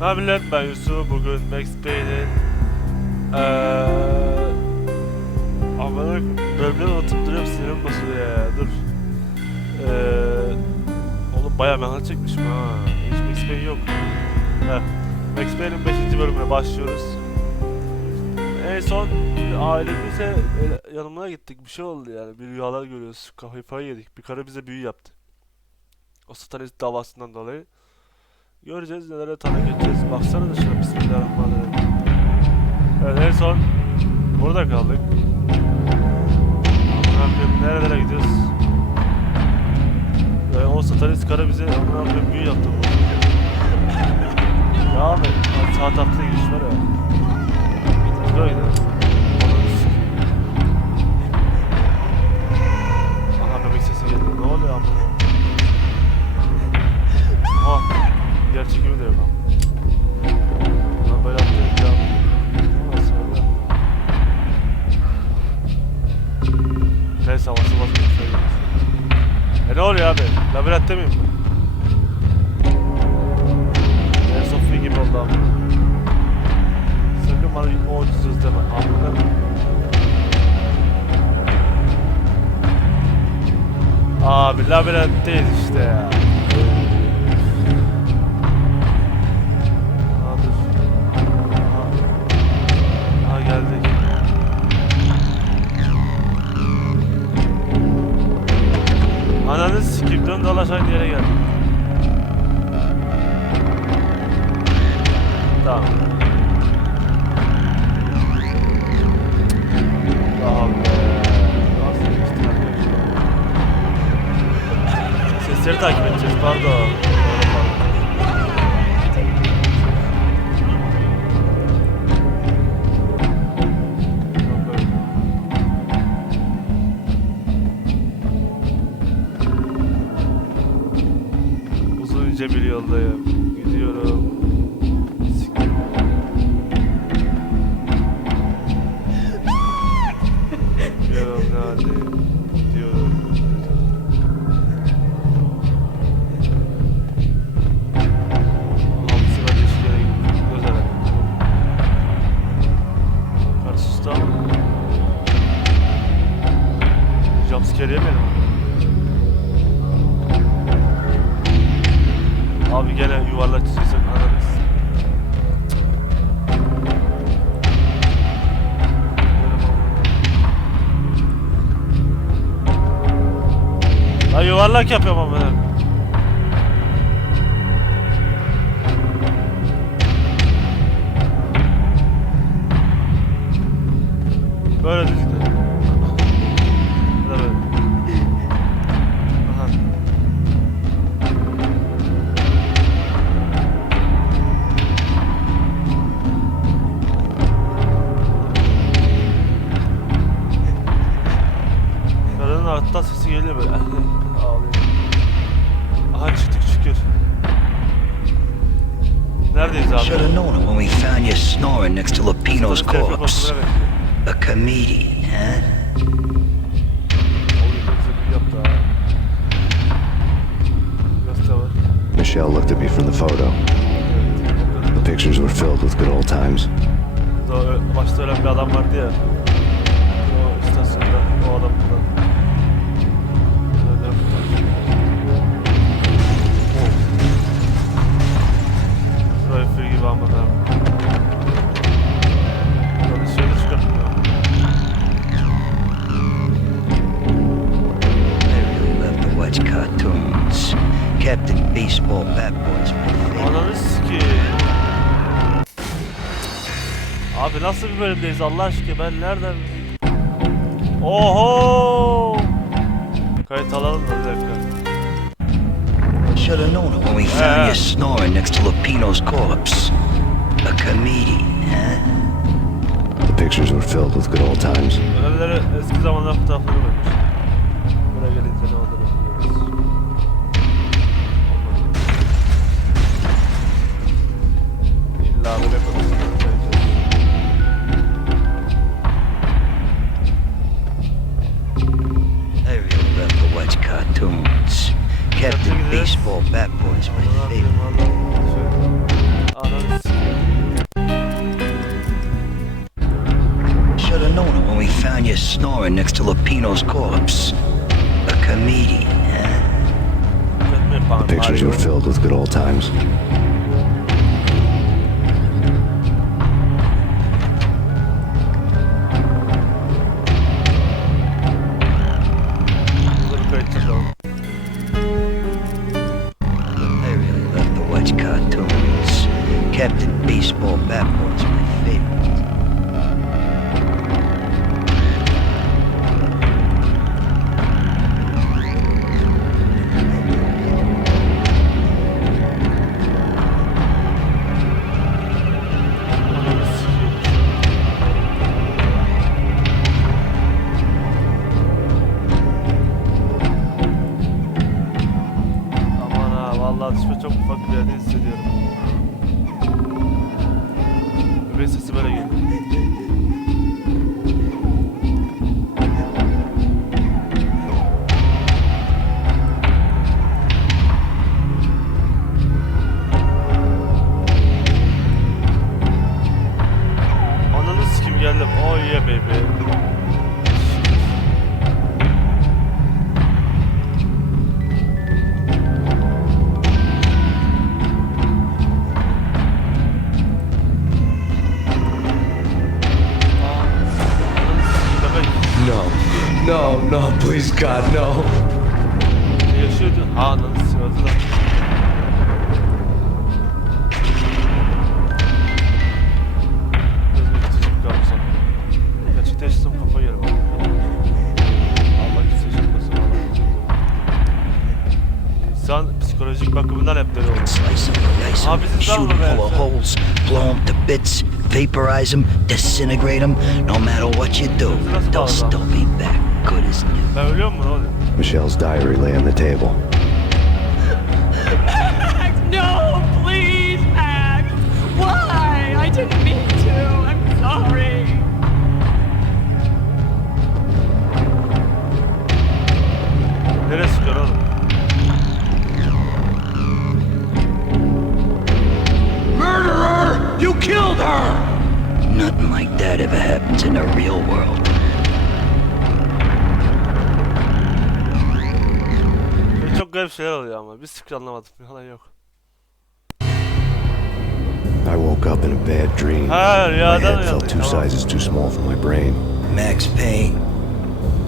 Merhaba millet, ben Yusuf. Bugün Max Payne'in bölümleri atıp duruyorum, sinirim basıyor ya. Dur. Oğlum bayağı merak çekmişim ha. Hiç Max Payne yok. Max Payne'in 5. bölümüne başlıyoruz. En son ailemizle yanımına gittik, bir şey oldu yani. Bir rüyalar görüyoruz, kafayı yedik. Bir karı bize büyü yaptı. O satanist davasından dolayı. Göreceğiz, nelere tanık edeceğiz. Baksana da şuna, bismillahirrahmanirrahim. Evet, en son burada kaldık. Aman nerelere gidiyoruz? O satanist karı bize aman büyü yaptı. Ya abi, sağ tarafta gidiş var ya. Şuraya gidelim. Ana bebek sesi geliyor. Ne oluyor amına? Aha. Diğer çekimi de yok ama. Ben böyle atlayayım ya. Nasıl öyle? Neyse havası basıyor. Ne oluyor abi? Labirentte miyim ben? Sofya gibi oldu ama. Sakın bana o ucuz deme. Amına. Abi labirentteyiz işte ya. Geldik. Ananı sikip dön dolaş aynı yere geldik. Tamam. Tamam be. Sesleri takip edeceğiz, pardon. Bir yoldayım. Gidiyorum. Gidiyorum nerede? Gidiyorum. Hapsi var, ilişkilere göz ara. Karşı usta mı? Jumpscare yemeyelim mi? Abi gene yuvarlak çiziyorsak anarız. Ha yuvarlak yapıyorum ama ben. Böyle düzgün. Evet. Aha. Hatta sesi geliyor böyle. Ağlıyor. Aha çıktık şükür. Neredeyiz abi? Should have known it when we found you snoring next to Lupino's corpse. A comedian, huh? Michelle looked at me from the photo. The pictures were filled with good old times. Başta ölen bir adam vardı ya. O istasyonda, o adam burada. Rifle gibi amına. Böyle şeyde çıkartmıyor. I love to watch cartoons. Captain Baseball Bat Boys. Ananı sikeyim. Abi nasıl bir bölümdeyiz Allah aşkına, ben nereden? Oho! Kayıt alalım da bir dakika. Should have known it when we found you snoring next to Lupino's corpse. A comedian, huh? The pictures were filled with good old times. Ölenlere eski zamanlar fotoğrafları varmış. Buraya gelince ne olduğunu biliyoruz. İlla böyle konuşuyoruz. I really love to watch cartoons. Captain Baseball Bat Boys, my favorite. Ananı snoring next to Lupino's corpse. A comedian, huh? The pictures were filled with good old times. I really love to watch cartoons. Captain Baseball Batball's my favorite. Aman ha vallahi dışarı çok ufak bir yerde hissediyorum. Bebeğin sesi böyle geliyor. Ananı sikim geldim. Oh yeah baby. No, please God, no. Yaşıyordu. Ha ananı sıvazı da. Gözümü küçücük kalmışım. Gerçekten yaşasam kafayı yerim. Allah kimse yaşatmasın vallahi. İnsan psikolojik bakımından hep böyle olur. Slice them, dice them, Abi siz shoot dalga them be. full of holes, blow them to bits, vaporize them, disintegrate them. No matter what you do, they'll still be back good as new. Ben ölüyor mu ne oluyor? Michelle's diary lay on the table. Max, no, please, Max. Why? I didn't mean to. I'm sorry. Nereye sıkıyor oğlum? Murderer! You killed her! Nothing like that ever happens in the real world. Böyle çok garip şeyler oluyor ama bir sıkı anlamadım. Yalan yok. I woke up in a bad dream. Ha My rüyadan head uyandık. felt 2 Tamam. sizes too small for my brain, Max Payne.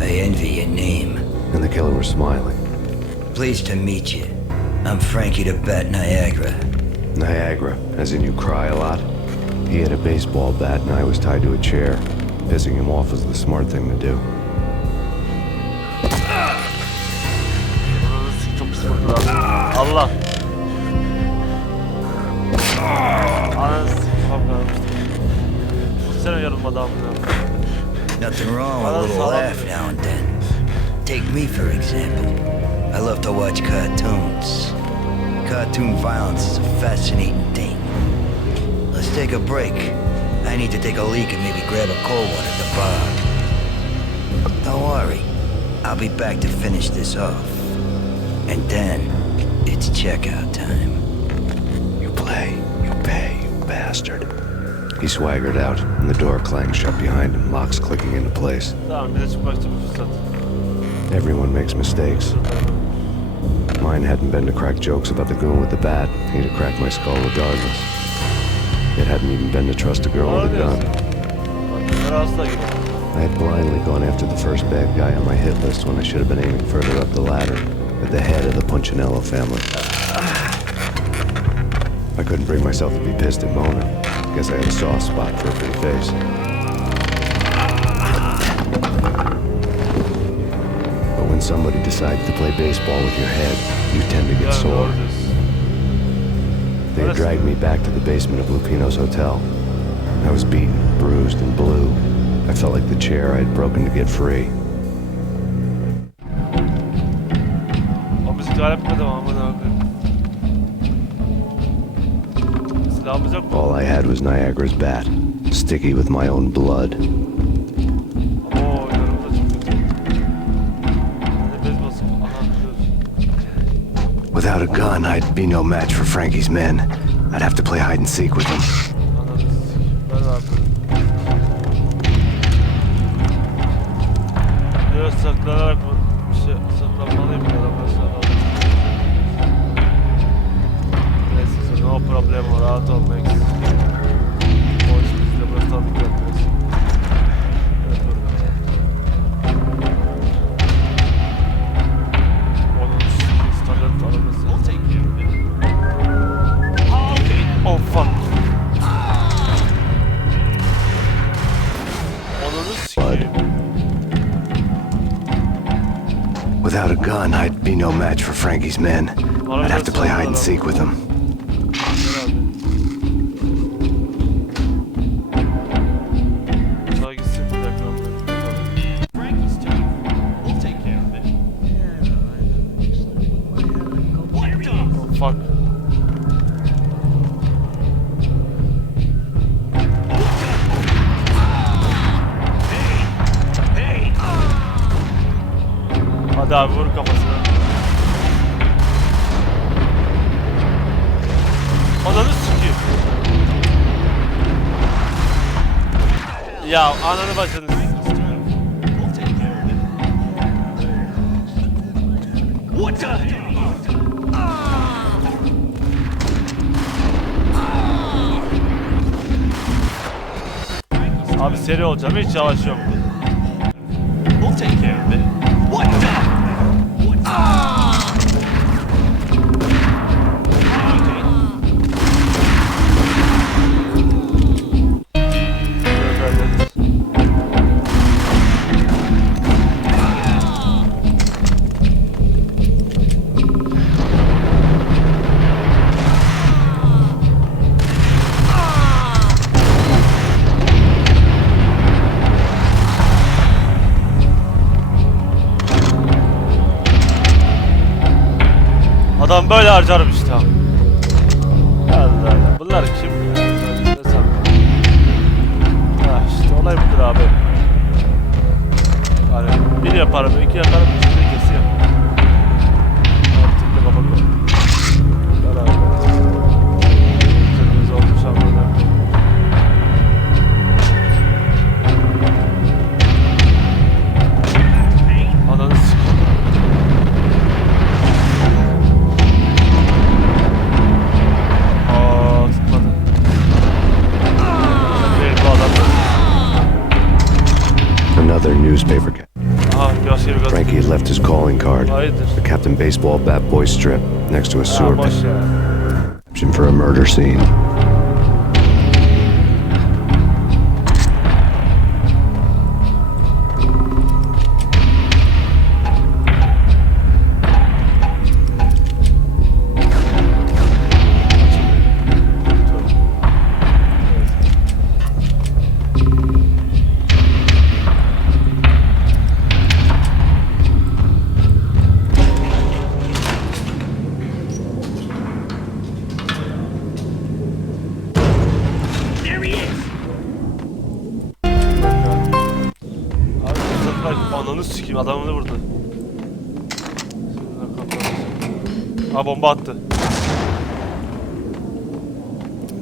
I envy your name. and the killer was smiling. Pleased to meet you. I'm Frankie the Bat Niagara. Niagara, as in you cry a lot. He had a baseball bat and I was tied to a chair. Pissing him off was the smart thing to do. Çok pis vurdu lan. Allah. Ananı sikim kafam kararmıştı. Bu sene yarılmadı amına. Nothing wrong with a little laugh now and then. Take me, for example. I love to watch cartoons. Cartoon violence is a fascinating thing. Let's take a break. I need to take a leak and maybe grab a cold one at the bar. Don't worry. I'll be back to finish this off. And then, it's checkout time. You play, you pay, you bastard. He swaggered out, and the door clanged shut behind him, locks clicking into place. Tamam bir de çıkmak için bir fırsat. Everyone makes mistakes. Mine hadn't been to crack jokes about the goon with the bat. He'd have cracked my skull regardless. It hadn't even been to trust a girl with a gun. Rahatsız da gibi. I had blindly gone after the first bad guy on my hit list when I should have been aiming further up the ladder, at the head of the Punchinello family. I couldn't bring myself to be pissed at Mona. Guess I had a soft spot for a pretty face. But when somebody decides to play baseball with your head, you tend to get Yani sore. doğru diyorsun. They had dragged me back to the basement of Lupino's hotel. I was beaten, bruised, and blue. I felt like the chair I had broken to get free. O müzik garip mi devam abi? Silahımız yok mu? All I had was Niagara's bat, sticky with my own blood. Oo yanımda çok kötü. Ne beyzbol sıkı. Aha dur. Without a gun, I'd be no match for Frankie's men. I'd have to play hide and seek with them. Ananı sikeyim. Ver abi. Böyle saklanarak mı? Bir şey saklanmalıyım ya da ben saklanmalıyım. Neyse, no problem, rahat ol Max. O iş bizde, burası tabii ki yapıyoruz. Evet, burada. Onun standart alınması. Oh fuck. Onunu sikeyim. Without a gun, I'd be no match for Frankie's men. I'd have to play hide and seek with them. Daha gitsin bir dakika. Frankie's tough. We'll take care of it. What the? Oh fuck. Hey! Hadi abi vur kafasına. Ananı sikeyim. Ya ananı bacını. We'll take care of it. What the? Abi seri olacağım, hiç yavaş yok. We'll take care of it. What the? What the? Adam böyle harcarım işte. Allah Allah. Bunlar kim ya? Ne saklı? Ha işte olay budur abi. Yani bir yaparım, iki yaparım, üçüncü kesiyorum. Artık da kapatalım. Beraber. Üzerimiz olmuş abi. Ananı sikeyim. Tutmadı. Değil bu adam. Another newspaper guy. Aha göz. Frankie had left his calling card. Hayırdır? The Captain Baseball bat boy strip next to a Ha sewer boş pit. ya. Option for a murder scene. There he is! Abi bak ananı sikeyim adamı da vurdu. Ha bomba attı.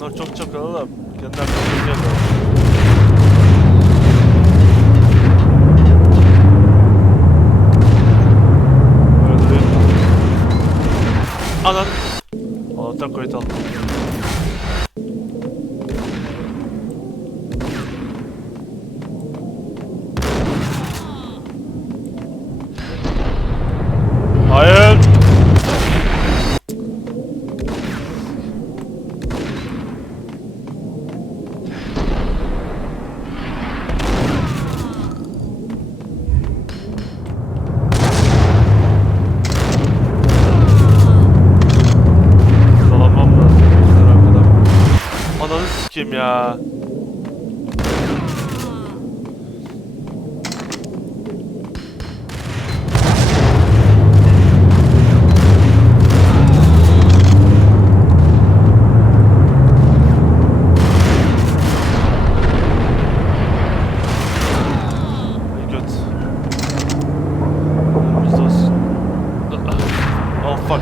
Bunlar çok çakalı da kendiler konuşuyorlar. Öldüreyim. Anan. Allah'tan kayıt aldım. Hayır. Dolanmam lazım. Ananı sikeyim ya. Ay göt. Biz olsun. Oh fuck.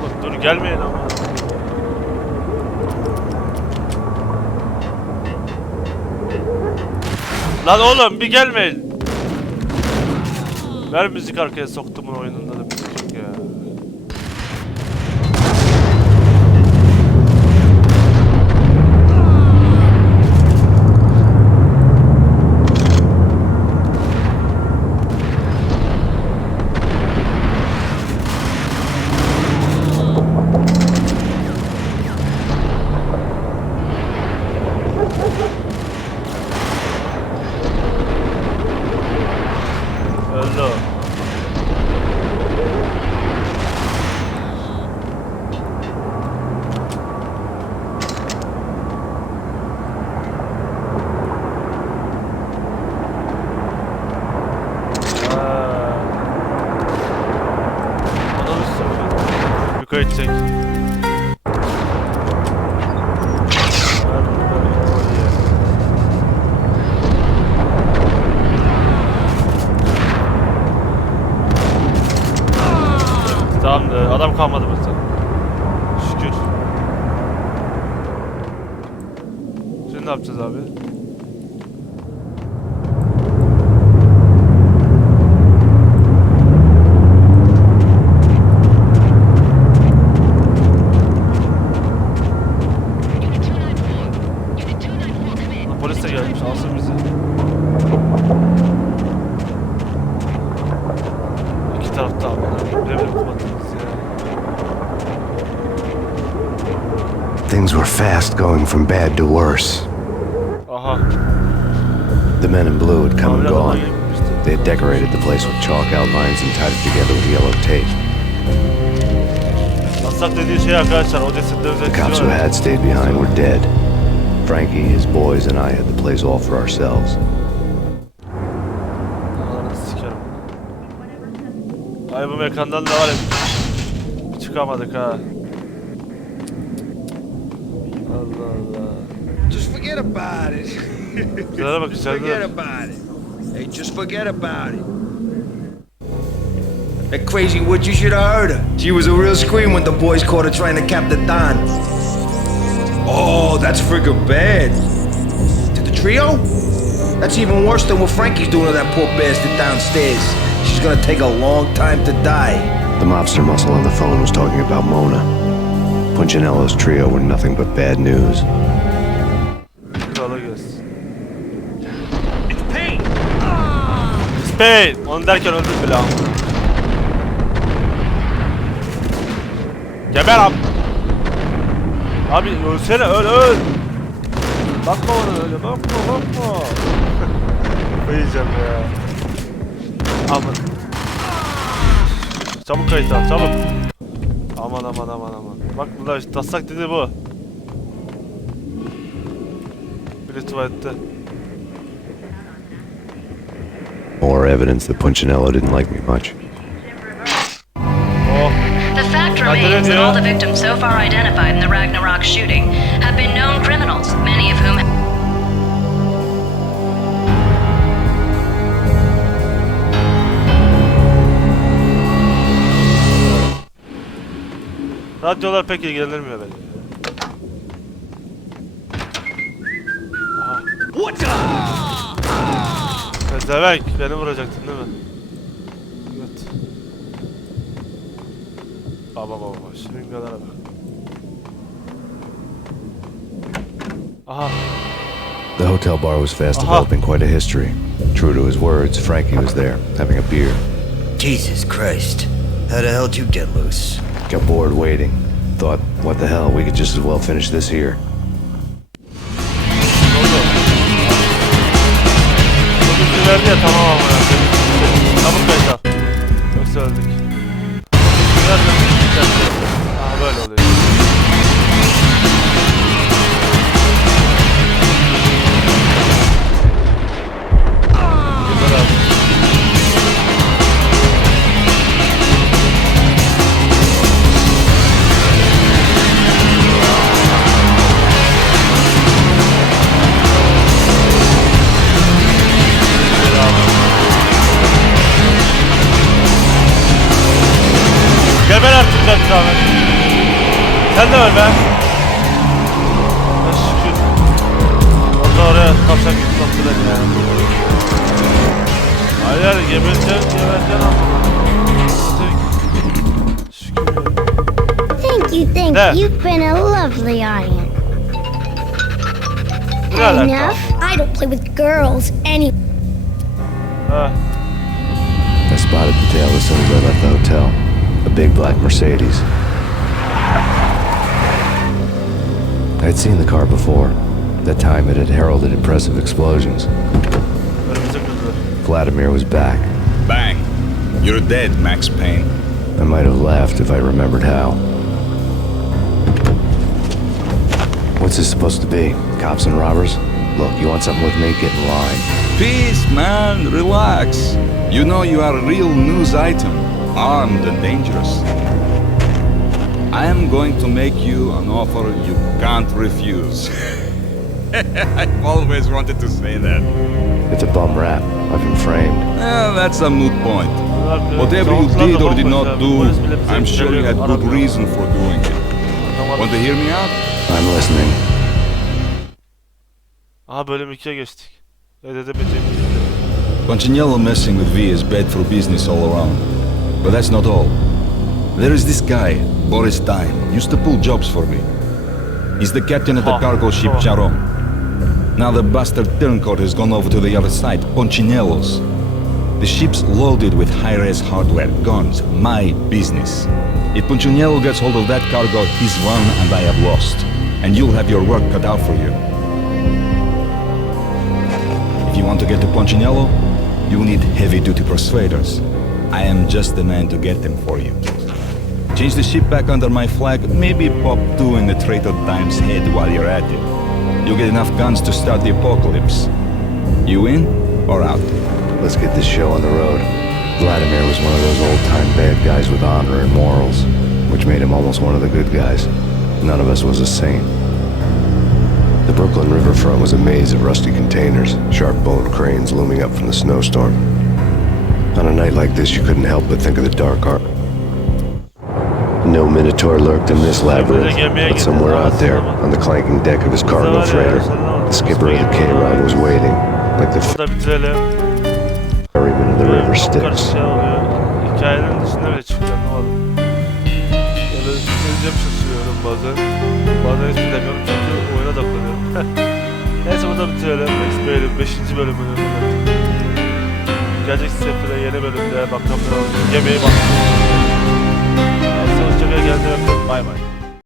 Oğlum dur gelmeyin ama. Lan oğlum bir gelmeyin. Ver müzik arkaya soktumun oyununda da müzik yok ya. Öldü o. Ananı s**eyim. Yukarı gidecek. Tamamdır, adam kalmadı burada. Şükür. Şimdi ne yapacağız abi? Lan polis de gelmiş, alsın bizi. İki tarafta abi. Birebir kapatırız ya. Things were fast going from bad to worse. Aha. The men in blue had come and Abi adamlar gone. gelmişti. They had decorated the place with chalk outlines and tied it together with yellow tape. Aslak dediği şey arkadaşlar, o cesetleri The üzerinde cops who had stayed behind were dead. Frankie, his boys, and I had the place all for ourselves. Ananı sikerim. Ay bu mekandan da var ya. Çıkamadık ha. Allah Allah. Just forget about it. Güzel bak içeride. Forget about it. Hey, just forget about it. That crazy witch, you should have heard her. She was a real scream when the boys caught her trying to cap the Don. Oh, that's friggin' bad. To the trio? That's even worse than what Frankie's doing to that poor bastard downstairs. She's gonna take a long time to die. The mobster muscle on the phone was talking about Mona. Punchinello's trio were nothing but bad news. Kralı göz. It's Payne! Payne! Onu derken öldüm bile ama. Geber abi. Abi ölsene, öl. Bakma bana öyle, bakma. Uyuyacağım ya. Aman. Çabuk kayıt al, çabuk. Aman. Bak bunlar işte, taslak dedi bu. Biri tuvalette. More evidence that Punchinello didn't like me much. Oh. The fact remains that all the victims so far identified in the Ragnarok shooting have been known criminals, many of whom Radyolar pek ilgilendirmiyor beni. What the? Pezevenk, beni vuracaktın değil mi? Evet. Baba, şırıngalara bak. Aha. The hotel bar was fast Aha. developing quite a history. True to his words, Frankie was there, having a beer. Jesus Christ. How the hell did you get loose? Got bored waiting. Thought, what the hell, we could just as well finish this here. Ne oldu? Çok üzgün verdi ya, tamam ama ya. Çabuk kayıt al. Yoksa öldük. Biraz aha böyle oluyor. Güzel abi. Geber artık ben zahmet. Sen de öl be. Ya şükür. Orada oraya kalacak bir noktada ya. Hayır, geberteceksin ama. Thank you. You've been a lovely audience. Enough. I don't play with girls any. I spotted the tail as soon as I left the hotel. A big black Mercedes. I'd seen the car before. That time it had heralded impressive explosions. Vladimir was back. Bang! You're dead, Max Payne. I might have laughed if I remembered how. What's this supposed to be? Cops and robbers? Look, you want something with me? Get in line. Peace, man. Relax. You know you are a real news item. Armed and dangerous. I am going to make you an offer you can't refuse. I've always wanted to say that. It's a bum rap. I've been framed. That's a moot point. Whatever you did or did not do, I'm sure you had good reason for doing it. Want to hear me out? I'm listening. Aha, bölüm 2'ye geçtik. Edemeyeceğimiz. Punchinello messing with V is bad for business all around. But that's not all. There is this guy, Boris Dime, used to pull jobs for me. He's the captain of the cargo ship Charon. Now the bastard turncoat has gone over to the other side, Punchinello's. The ship's loaded with high-res hardware, guns, my business. If Punchinello gets hold of that cargo, he's won and I have lost. And you'll have your work cut out for you. If you want to get to Punchinello, you need heavy-duty persuaders. I am just the man to get them for you. Change the ship back under my flag, maybe pop 2 in the traitor Dime's head while you're at it. You'll get enough guns to start the apocalypse. You in or out? Let's get this show on the road. Vladimir was one of those old-time bad guys with honor and morals, which made him almost one of the good guys. None of us was a saint. The Brooklyn riverfront was a maze of rusty containers, sharp-boned cranes looming up from the snowstorm. On a night like this, you couldn't help but think of the dark art. No Minotaur lurked in this labyrinth, but somewhere out there, on the clanking deck of his cargo freighter, the skipper of the K-Rod was waiting, like the ferryman of the river Styx. Hikayenin dışında bile çıktı, anlamadım. Böyle söyleyeceğim şaşırıyorum bazen. Bazen hiç bilemiyorum çünkü oyuna odaklanıyorum. Neyse, burada bitirelim. Max Payne'in 5. bölümünü. Gelecek sefere yeni bölümde bakalım ne olacak. Yemeği bakın. Neyse, hoşçakalın, kendine bakın. Bay bay.